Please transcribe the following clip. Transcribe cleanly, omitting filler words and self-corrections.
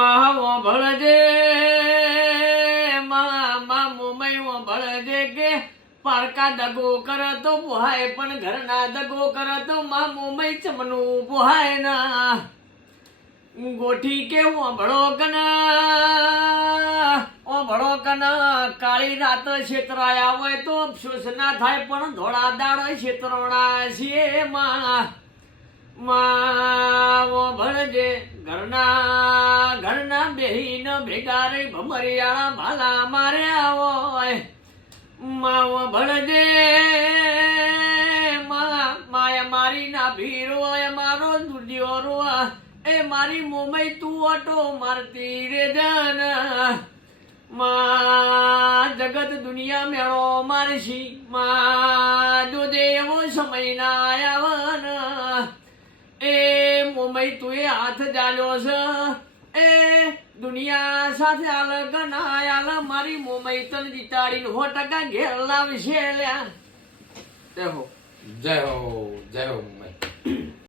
મા ભળજે મા મુંબઈ ભળજે કે પારકા દગો કર તો પોહાય પણ ઘરના દગો કર તો મા મુંબઈ ચમનું પોહાય ના ગોઠી કે ભળો કના કાળી રાત છેતરાયા હોય તો અફસોસ ના થાય પણ ધોળા દાડ છેતરોણા છે માં ભળજે ઘરના બેહીન ભેગા રે ભમરિયાળા ભાલા માર્યા હોય માવો ભળજે માયા મારી ના ભીરો મારો દુડિયો રોવા એ મારી મુંબઈ તું ઓટો મારતી રે જન જગત દુનિયા મેળો મારશી જો દેવો સમય ના આવન એ મુંબઈ તું એ હાથ જાલ્યો છે એ દુનિયા સાથે આલગ ના આલ મારી મુંબઈ તન જીતાડીને 100% ઘેર લાવશે લ્યા જય હો મુંબઈ.